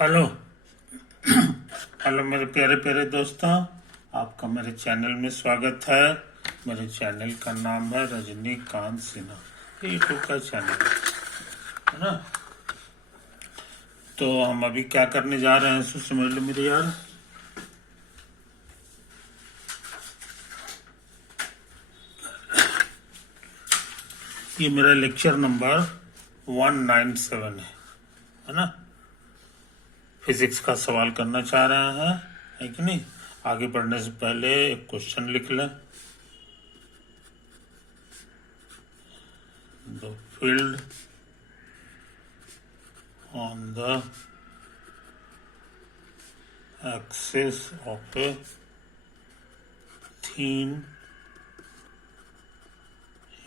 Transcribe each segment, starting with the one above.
Hello. Hello मेरे प्यारे प्यारे दोस्तों, आपका मेरे चैनल में स्वागत है। मेरे चैनल का नाम है रजनीकांत सिन्हा। ये यूट्यूब का चैनल है ना। तो हम अभी क्या करने जा रहे हैं सो समझ लो मेरे यार। ये मेरा लेक्चर नंबर 197 है ना। फिजिक्स का सवाल करना चाह रहे हैं, है कि नहीं। आगे बढ़ने से पहले एक क्वेश्चन लिख लें। The field on the axis of a thin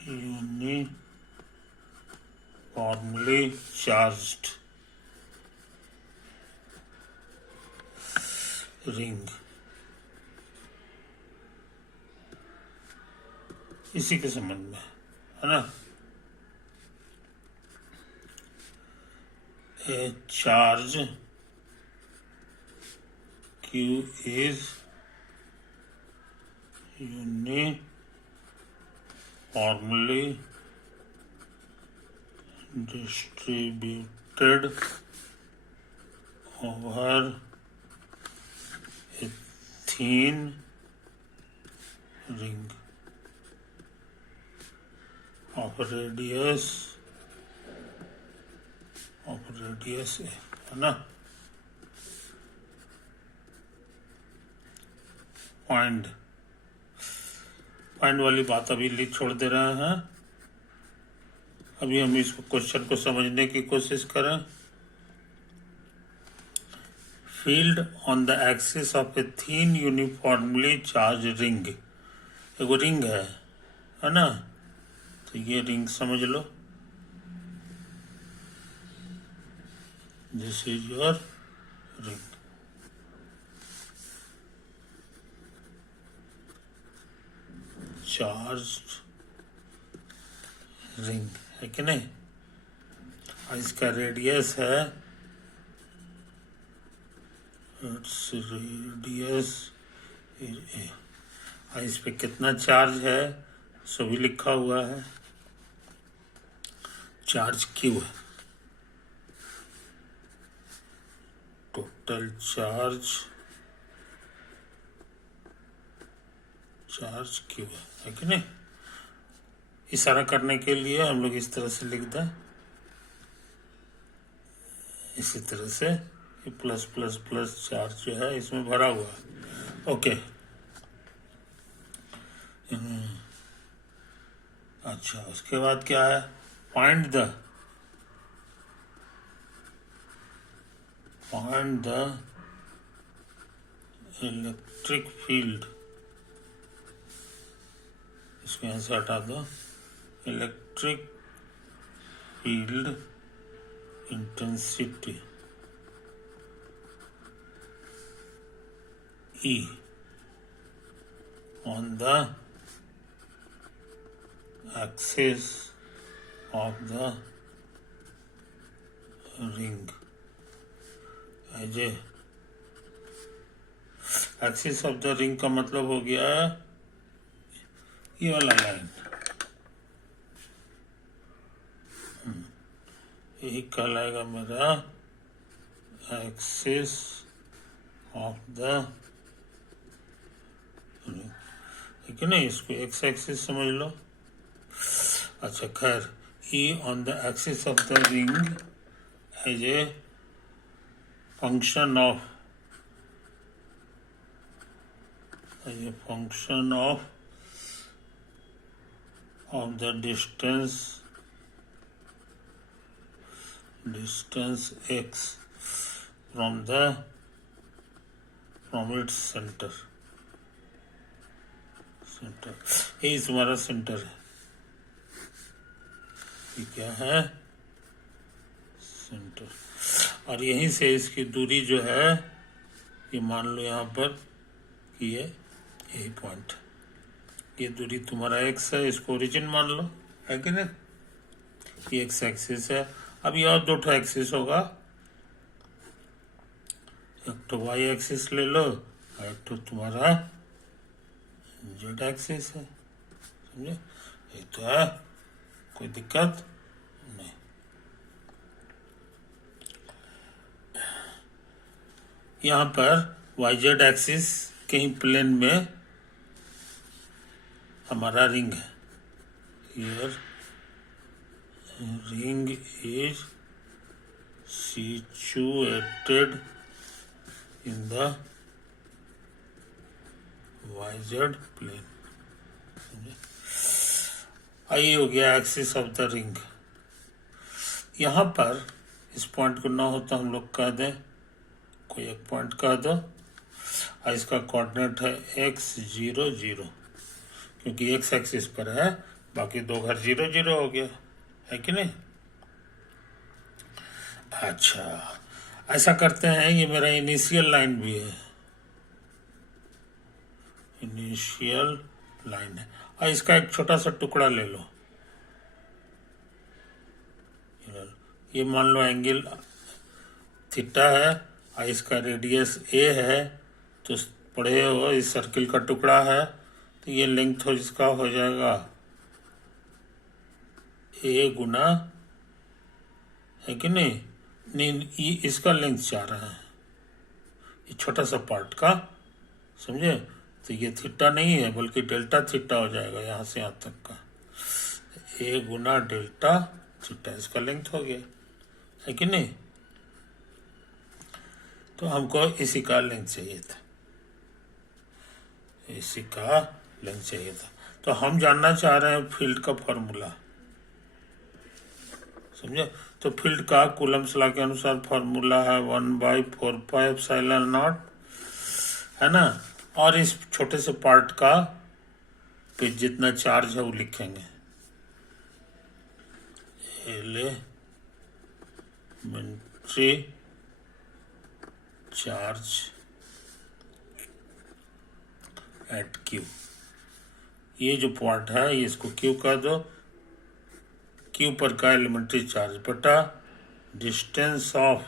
uniformly charged ring। इसी के संबंध में है ना। A charge Q is uniformly distributed over a thin ring of radius है ना। पॉइंट वाली बात अभी लिख छोड़ दे रहे हैं। अभी हम इस क्वेश्चन को समझने की कोशिश करें। Field on the axis of a thin uniformly charge ring. एगो रिंग है ना। तो ये रिंग समझ लो, this is your ring. Charged ring है कि नहीं। और इसका रेडियस है, रेडियस और इस पे कितना चार्ज है सो भी लिखा हुआ है। चार्ज क्यू है, टोटल चार्ज क्यू है कि नहीं। इशारा करने के लिए हम लोग इस तरह से लिख दें, इसी तरह से प्लस प्लस प्लस चार्ज जो है इसमें भरा हुआ है। ओके। अच्छा, उसके बाद क्या है, फाइंड द इलेक्ट्रिक फील्ड। इसको यहां से हटा दो। Electric field intensity E on the axis of the ring। Axis of the ring का मतलब हो गया ये वाला लाइन। यही कहलाएगा मेरा एक्सिस ऑफ द रिंग, ठीक है ना। इसको एक्स एक्सिस समझ लो। अच्छा खैर, E on the axis of the ring as a function of the distance x from its center। ये तुम्हारा सेंटर है। ये क्या है, सेंटर। और यहीं से इसकी दूरी जो है, ये मान लो यहाँ पर कि ये यही पॉइंट, ये दूरी तुम्हारा एक्स है, इसको ओरिजिन मान लो, है कि नहीं। ये एक्स एक्सिस है। अब ये और दो एक्सिस होगा, एक तो वाई एक्सिस ले लो और एक तो तुम्हारा जेड एक्सिस है, समझे? ये तो है, कोई दिक्कत नहीं। यहाँ पर वाई जेड एक्सिस कहीं प्लेन में हमारा रिंग है। Here ring is situated in the YZ plane। आई हो गया एक्सिस ऑफ द रिंग। यहाँ पर इस पॉइंट को ना होता हम लोग कह दें, कोई एक पॉइंट कह दो, और इसका कोऑर्डिनेट है x0 0, क्योंकि x एक्सिस पर है, बाकी दो घर 0 0 हो गया, है कि नहीं? अच्छा, ऐसा करते हैं, ये मेरा इनिशियल लाइन भी है, इनिशियल लाइन है, और इसका एक छोटा सा टुकड़ा ले लो। ये मान लो एंगल थीटा है और इसका रेडियस ए है, तो पढ़े हो इस सर्किल का टुकड़ा है, तो ये लेंथ हो इसका हो जाएगा ए गुना, है कि नहीं? ये इसका लेंथ चाह रहा है, ये छोटा सा पार्ट का, समझे? तो ये थीटा नहीं है बल्कि डेल्टा थीटा हो जाएगा, यहाँ से यहाँ तक का ए गुना डेल्टा थीटा, इसका लेंथ हो गया, है कि नहीं? तो हमको इसी का लेंथ चाहिए था, इसी का लेंथ चाहिए था। तो हम जानना चाह रहे हैं फील्ड का फॉर्मूला, समझे? तो फील्ड का कूलम्स लॉ के अनुसार फॉर्मूला है 1/4πε0, है ना? और इस छोटे से पार्ट का पे जितना चार्ज है वो लिखेंगे, एलिमेंट्री चार्ज एट क्यू। ये जो पार्ट है ये इसको क्यू कह दो, क्यू पर का एलिमेंट्री चार्ज बटा distance of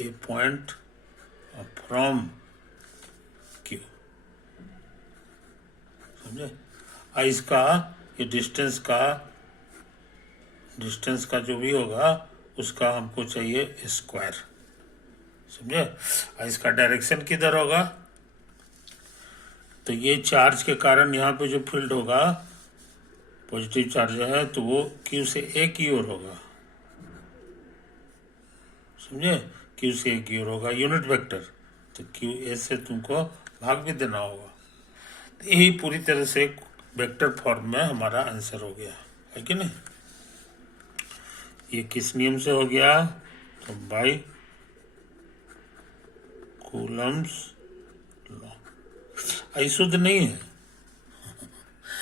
A point from Q, समझे? इसका ये डिस्टेंस का जो भी होगा उसका हमको चाहिए स्क्वायर, समझे? इसका डायरेक्शन किधर होगा? तो ये चार्ज के कारण यहाँ पे जो फील्ड होगा, पॉजिटिव चार्ज है, तो वो क्यू से ए की ओर होगा, समझे? क्यू से ए की ओर होगा, यूनिट वेक्टर, तो क्यू ए से तुमको भाग भी देना होगा। तो यही पूरी तरह से वेक्टर फॉर्म में हमारा आंसर हो गया, है कि नहीं? ये किस नियम से हो गया? तो बाय कूलम्स लॉ। ये शुद्ध नहीं है,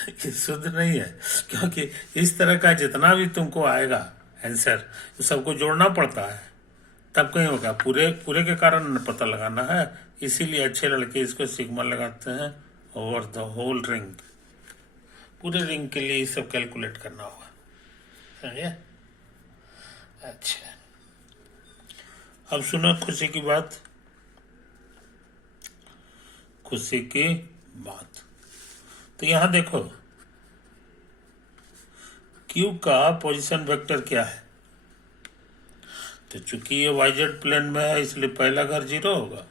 ये शुद्ध नहीं है, क्योंकि इस तरह का जितना भी तुमको आएगा आंसर, तो सबको जोड़ना पड़ता है, तब कहीं होगा। पूरे के कारण पता लगाना है, इसीलिए अच्छे लड़के इसको सिग्मा लगाते हैं ओवर द होल रिंग। पूरे रिंग के लिए ये सब कैलकुलेट करना होगा, समझे? अच्छा, अब सुनो खुशी की बात, खुशी की बात। तो यहां देखो क्यू का पोजीशन वेक्टर क्या है? तो चूंकि ये वाईजेड प्लेन में है इसलिए पहला घर 0 होगा,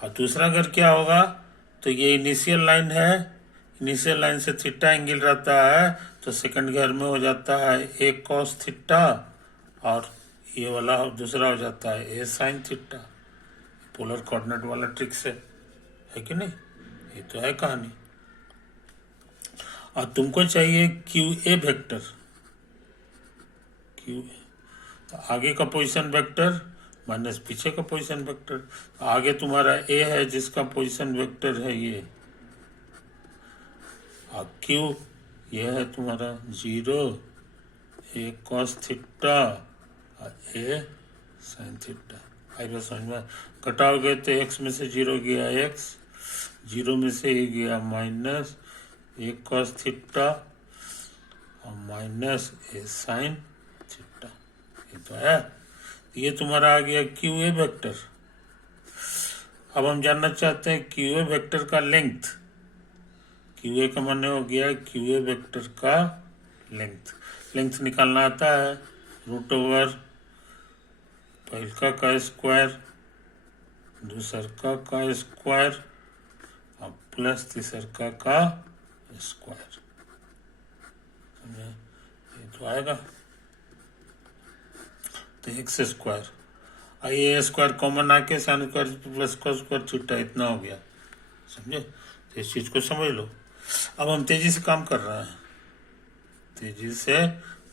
और दूसरा घर क्या होगा? तो ये इनिशियल लाइन है, इनिशियल लाइन से थीटा एंगल रहता है, तो सेकंड घर में हो जाता है ए कॉस थीटा, और ये वाला दूसरा हो जाता है ए साइन थीटा। पोलर कोऑर्डिनेट वाला ट्रिक से, है कि नहीं? ये तो है कहानी। और तुमको चाहिए क्यू ए वेक्टर, क्यू तो आगे का पोजीशन वेक्टर माइनस पीछे का पोजीशन वेक्टर। तो आगे तुम्हारा ए है जिसका पोजीशन वेक्टर है ये, और क्यू ये है तुम्हारा 0 ए कॉस थीटा और ए साइन थीटा। आई बात समझ में? घटाओगे तो x में से 0 गया x, 0 में से ए गया माइनस ए कॉस थीटा, और माइनस ए साइन थीटा। ये तो है, ये तुम्हारा आ गया क्यू ए वेक्टर। अब हम जानना चाहते हैं क्यू ए वेक्टर का लेंथ। क्यू ए का माने हो गया क्यू ए वेक्टर का लेंथ। लेंथ निकालना आता है, रूट ओवर पहलका का स्क्वायर, दूसरका का स्क्वायर और प्लस तीसरका का स्क्वायर। समझे? ये तो आएगा तो एक्स स्क्वायर, ये स्क्वायर कॉमन आके sine square plus cos square theta इतना हो गया। समझे? तो इस चीज को समझ लो। अब हम तेजी से काम कर रहे हैं, तेजी से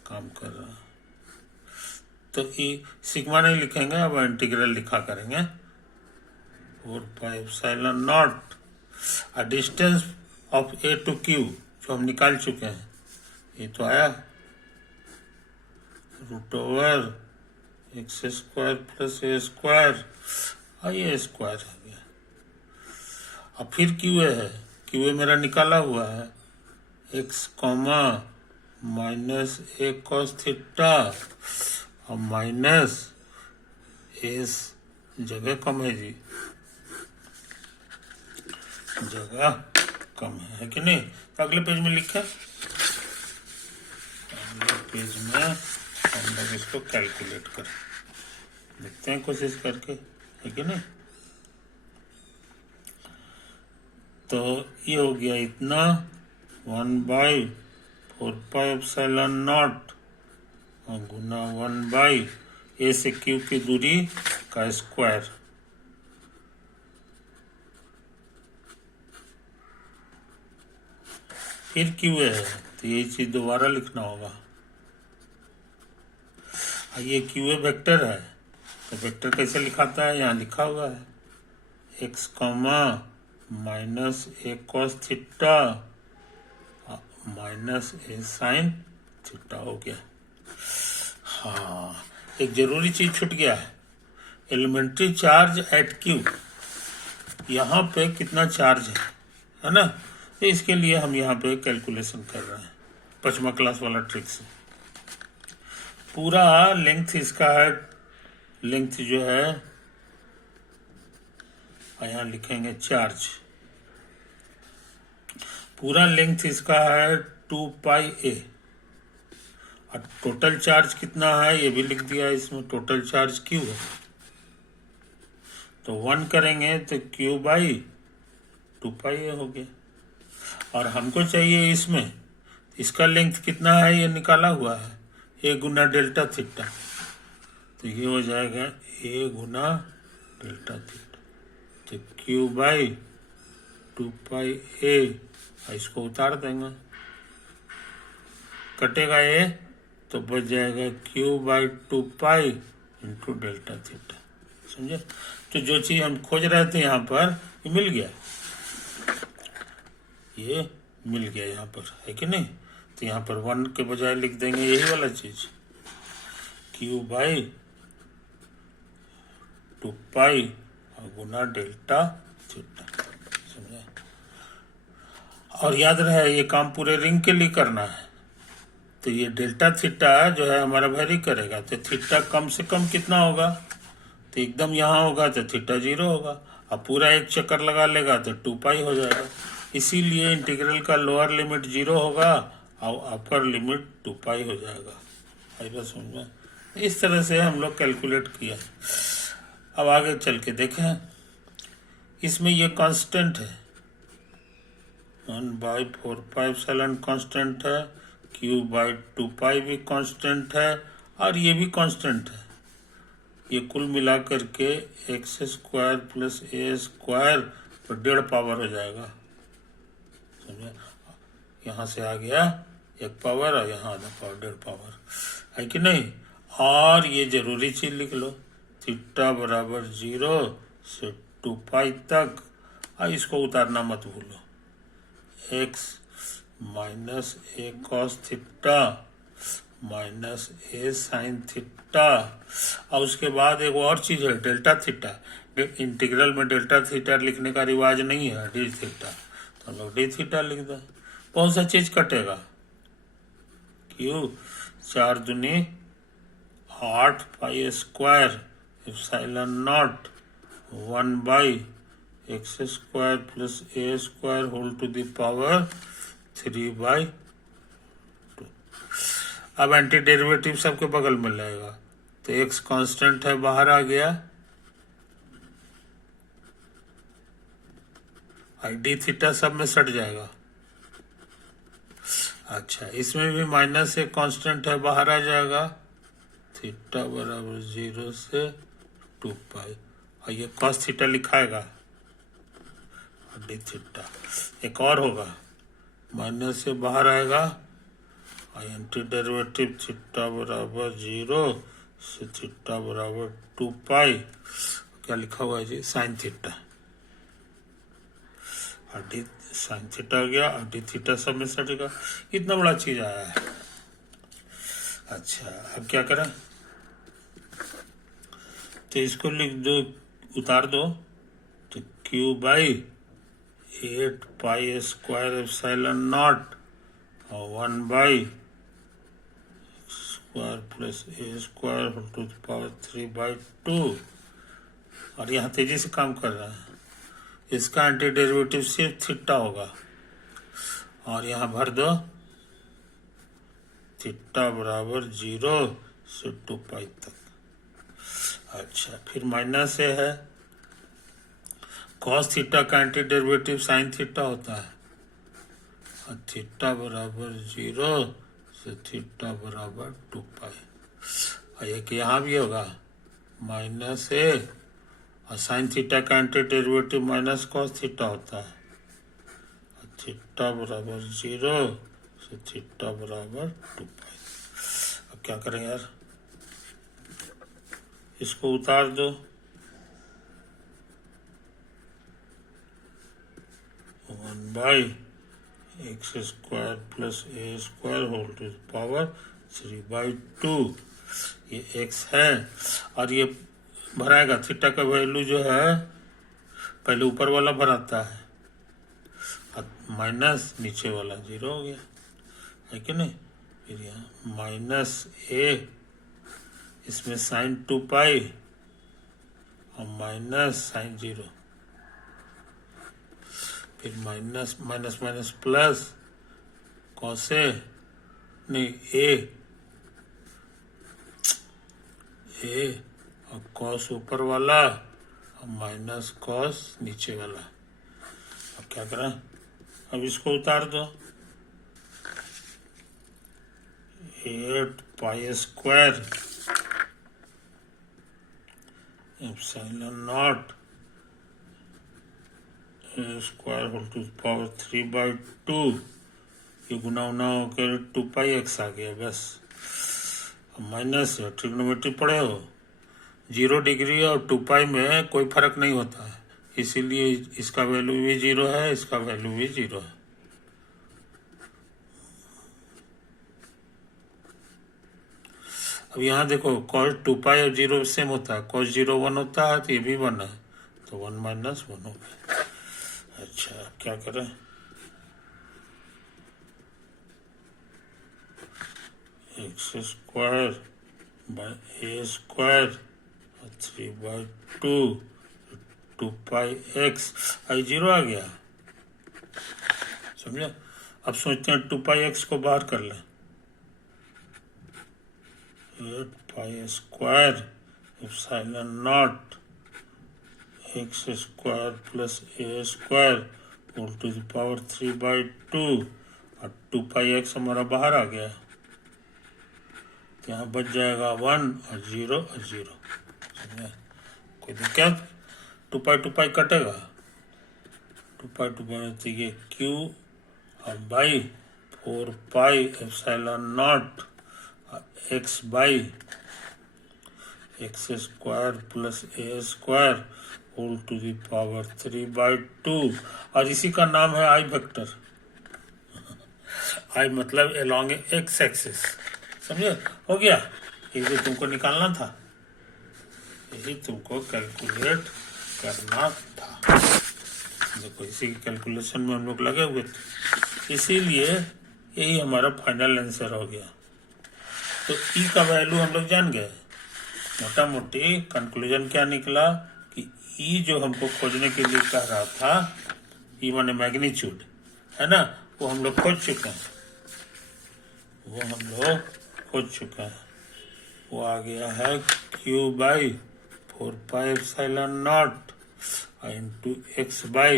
काम कर रहे हैं। तो ये सिग्मा नहीं लिखेंगे, अब इंटीग्रल लिखा करेंगे। 4πε0 distance of A to Q जो हम निकाल चुके हैं, ये तो आया root over X square plus ए स्क्वायर और ये स्क्वायर आ गया। अब फिर क्यू ए है, क्यू ए मेरा निकाला हुआ है, एक्स कॉमा माइनस ए कॉस थीटा और माइनस एस, जगह कम है जी, जगह कम है कि नहीं? तो अगले पेज में लिखा, अगले पेज में हम लोग इसको कैलकुलेट करें, देखते हैं कोशिश करके, है कि नहीं? तो ये हो गया इतना 1/4πε0 गुना 1 ए से क्यू की दूरी का स्क्वायर। फिर क्यू है तो ये चीज दोबारा लिखना होगा। ये क्यू ए वेक्टर है, तो वेक्टर कैसे लिखाता है? यहाँ लिखा हुआ है एक्स कॉमा माइनस ए कॉस थीटा माइनस ए साइन थीटा हो गया। हाँ, एक जरूरी चीज छूट गया है, एलिमेंट्री चार्ज एट क्यू। यहाँ पे कितना चार्ज है ना? तो इसके लिए हम यहाँ पे कैलकुलेशन कर रहे हैं 5वीं क्लास वाला ट्रिक से। पूरा लेंथ इसका है, लेंथ जो है यहाँ लिखेंगे चार्ज, पूरा लेंथ इसका है 2πa और टोटल चार्ज कितना है ये भी लिख दिया इसमें, टोटल चार्ज क्यू है। तो 1 करेंगे तो क्यू बाई 2πa हो गया। और हमको चाहिए इसमें इसका लेंथ कितना है ये निकाला हुआ है, ए गुना डेल्टा थीटा। तो ये हो जाएगा ए गुना डेल्टा थीटा, तो क्यू बाई 2πa, इसको उतार देंगे, कटेगा ए तो बच जाएगा Q by 2π into delta theta. समझे? तो जो चीज हम खोज रहे थे यहाँ पर ये मिल गया, ये मिल गया यहाँ पर, है कि नहीं? तो यहाँ पर 1 के बजाय लिख देंगे यही वाला चीज, क्यू बाई 2π और गुना डेल्टा थीटा। समझे? और याद रहे ये काम पूरे रिंग के लिए करना है, तो ये डेल्टा थीटा जो है हमारा वेरी करेगा, तो थीटा कम से कम कितना होगा? तो एकदम यहाँ होगा तो थीटा 0 होगा, और पूरा एक चक्कर लगा लेगा तो 2π हो जाएगा। इसीलिए इंटीग्रल का लोअर लिमिट 0 होगा और अपर लिमिट 2π हो जाएगा। आई बात समझ में? इस तरह से हम लोग कैलकुलेट किया। अब आगे चल के देखें, इसमें ये कांस्टेंट है 1/4πε कांस्टेंट है, क्यू बाई 2π भी कांस्टेंट है और ये भी कांस्टेंट है। ये कुल मिला करके एक्स स्क्वायर प्लस ए स्क्वायर पर 1.5 पावर हो जाएगा। समझे? यहाँ से आ गया 1 पावर और यहाँ आधा पावर 1.5 पावर, है कि नहीं? और ये जरूरी चीज लिख लो, थीटा बराबर 0 से 2π तक, और इसको उतारना मत भूलो, एक्स माइनस ए कॉस थीटा माइनस ए साइन थीटा। और उसके बाद एक और चीज है डेल्टा थीटा। इंटीग्रल में डेल्टा थीटा लिखने का रिवाज नहीं है, डी थीटा, तो हम लोग डी थीटा लिख दें। बहुत सा चीज कटेगा, क्यू 4 दूनी 8 pi square epsilon not 1 by x square plus A square whole to the power 3/2। अब एंटी डेरिवेटिव सबके बगल में लेगा तो एक्स कांस्टेंट है, बाहर आ गया, आई डी थीटा सब में सट जाएगा। अच्छा, इसमें भी माइनस एक कांस्टेंट है, बाहर आ जाएगा, थीटा बराबर 0 से 2 पाई, और ये कॉस थीटा लिखाएगा डी थीटा। एक और होगा, माइनस से बाहर आएगा, और एंटी डेरिवेटिव थीटा बराबर 0 से थीटा बराबर 2 पाई, क्या लिखा हुआ है जी, sine theta. D sine theta आ गया, और डी थीटा सब में सटेगा। इतना बड़ा चीज आया है। अच्छा, अब क्या करें, तो इसको लिख दो, उतार दो, तो Q by 8 pi square epsilon not और 1 by square plus A square whole to the power 3/2। और यहाँ तेजी से काम कर रहा है, इसका एंटी डेरिवेटिव सिर्फ थीटा होगा, और यहाँ भर दो थीटा बराबर 0 से 2 पाई तक। अच्छा, फिर माइनस से है, कॉस थीटा का एंटी डेरिवेटिव साइन थीटा होता है, और थीटा बराबर 0 से थीटा बराबर 2 पाई। और एक यहाँ भी होगा, माइनस ए, और साइन थीटा का anti derivative minus cos theta होता है, और थीटा बराबर 0 से थीटा बराबर 2 पाई। अब क्या करें यार, इसको उतार दो, 1 by x square plus A square whole to the power 3/2। ये एक्स है, और ये भराएगा, थीटा का वैल्यू जो है पहले ऊपर वाला भराता है, और माइनस नीचे वाला 0 हो गया, है कि नहीं। फिर यहाँ माइनस ए, इसमें साइन 2 पाई और माइनस साइन 0, फिर minus minus minus plus cos A, नहीं ए और कॉस ऊपर वाला और माइनस कॉस नीचे वाला। अब क्या करें, अब इसको उतार दो, 8 pi square epsilon not square whole to power 3/2, ये गुना उना होकर 2 पाई एक्स आ गया बस। माइनस ट्रिग्नोमेट्री पढ़े हो, 0 डिग्री और 2 पाई में कोई फर्क नहीं होता है, इसीलिए इसका वैल्यू भी 0 है, इसका वैल्यू भी 0 है। अब यहाँ देखो, cos 2 पाई और 0 सेम होता है, cos 0 1 होता है, तो ये भी 1 है, तो 1 माइनस 1 हो गया। अच्छा, क्या करें, X square by A square 3/2 2 pi X, I 0 आ गया, समझे। अब सोचते हैं 2 पाई एक्स को बाहर कर लें, 8 pi square epsilon not x square plus A square whole to the power 3/2, और 2 पाई एक्स हमारा बाहर आ गया, तो यहाँ बच जाएगा 1 और 0 और 0, समझे। कोई दिक्कत, 2 पाई कटेगा, 2 पाई तो ये क्यू और by 4 pi epsilon not x by x square plus A square whole to the power 3/2, और इसी का नाम है आई वेक्टर। आई मतलब एलोंग एक्स एक्सिस, समझे, हो गया। ये तुमको निकालना था, यही तुमको कैलकुलेट करना था। देखो, इसी की कैलकुलेशन में हम लोग लगे हुए थे, इसीलिए यही हमारा फाइनल आंसर हो गया। तो ई का वैल्यू हम लोग जान गए। मोटा मोटी कंक्लूजन क्या निकला कि ई जो हमको खोजने के लिए कह रहा था, ई माने मैग्नीट्यूड है ना, वो हम लोग खोज चुके हैं, वो आ गया है Q by 4πε0 into X by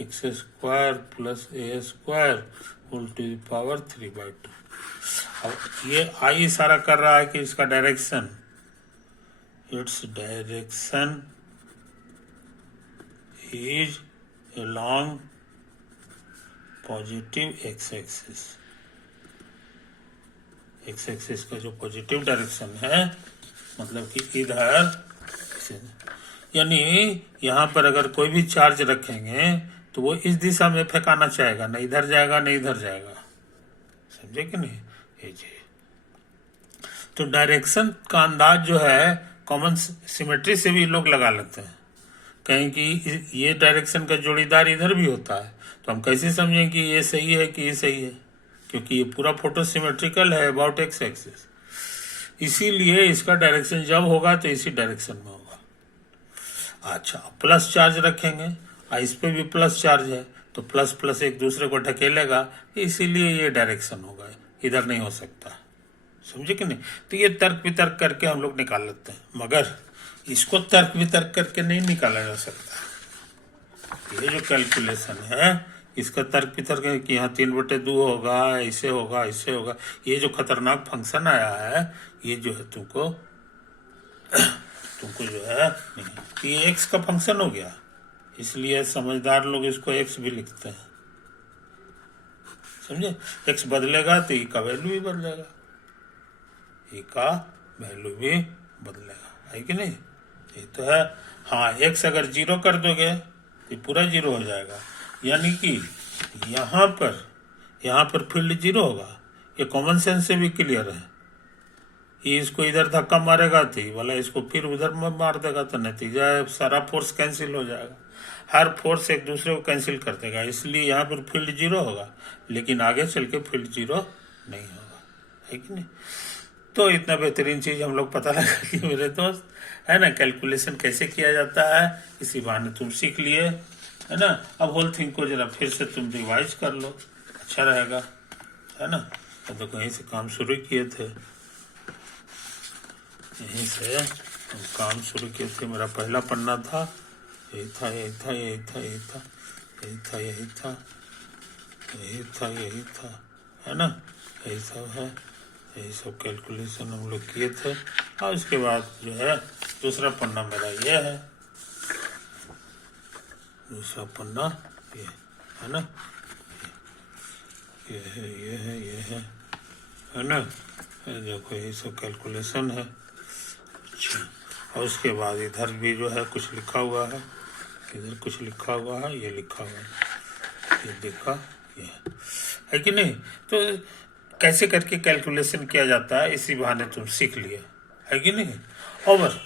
x square plus A square whole to the power 3/2। अब ये आई इशारा कर रहा है कि इसका direction, its direction is along positive x axis. X axis का जो पॉजिटिव डायरेक्शन है, मतलब कि इधर, यानी यहाँ पर अगर कोई भी चार्ज रखेंगे तो वो इस दिशा में फेंकाना चाहेगा, न इधर जाएगा न इधर जाएगा, समझे कि नहीं? ये जी, तो डायरेक्शन का अंदाज जो है कॉमन सिमेट्री से भी लोग लगा लेते हैं, कहें कि ये डायरेक्शन का जोड़ीदार इधर भी होता है, तो हम कैसे समझें कि ये सही है कि ये सही है, क्योंकि ये पूरा फोटो सिमेट्रिकल है अबाउट एक्स एक्सिस, इसीलिए इसका डायरेक्शन जब होगा तो इसी डायरेक्शन में होगा। अच्छा, प्लस चार्ज रखेंगे और इस पे भी प्लस चार्ज है, तो प्लस प्लस एक दूसरे को ढकेलेगा, इसीलिए ये डायरेक्शन होगा, इधर नहीं हो सकता, समझे कि नहीं? तो ये तर्क वितर्क करके हम लोग निकाल लेते हैं, मगर इसको तर्क वितर्क करके नहीं निकाला जा सकता। ये जो कैलकुलेशन है इसका तर्क वितर्क है कि यहाँ 3/2 होगा, ऐसे होगा, ऐसे होगा, ये जो खतरनाक फंक्शन आया है ये जो है तुमको जो है नहीं, ये एक्स का फंक्शन हो गया, इसलिए समझदार लोग इसको एक्स भी लिखते हैं, समझे? एक्स बदलेगा तो ई का वैल्यू भी बदलेगा, ई का वैल्यू भी बदलेगा, है कि नहीं? ये तो है। हाँ, एक्स अगर 0 कर दोगे तो पूरा 0 हो जाएगा, यानी कि यहाँ पर फील्ड 0 होगा, ये कॉमन सेंस से भी क्लियर है। ये इसको इधर धक्का मारेगा तो ये वाला इसको फिर उधर मार देगा, तो नतीजा है सारा फोर्स कैंसिल हो जाएगा, हर फोर्स एक दूसरे को कैंसिल कर देगा, इसलिए यहाँ पर फील्ड 0 होगा, लेकिन आगे चल के फील्ड 0 नहीं होगा, है कि नहीं? तो इतना बेहतरीन चीज हम लोग पता लगा कि मेरे दोस्त, है ना, कैलकुलेशन कैसे किया जाता है, इसी बहाने तुम सीख लिए, है ना। अब होल थिंग को जरा फिर से तुम रिवाइज कर लो, अच्छा रहेगा, है ना। तो देखो यहीं से काम शुरू किए थे, यहीं से हम काम शुरू किए थे, मेरा पहला पन्ना था, यही था, यही था, यही था, यही था, यही था, यही था, यही था, यही था, है ना, यही सब है, यही सब कैलकुलेशन हम लोग किए थे। और उसके बाद जो है दूसरा पन्ना मेरा ये है, दूसरा पन्ना ये है ना, ये है, ये है, ये है ना, देखो यही सब कैलकुलेशन है। अच्छा, और उसके बाद इधर भी जो है कुछ लिखा हुआ है, इधर कुछ लिखा हुआ है, ये लिखा हुआ है, ये देखा, ये है कि नहीं? तो कैसे करके कैलकुलेशन किया जाता है इसी बहाने तुम सीख लिए, है कि नहीं? ओवर।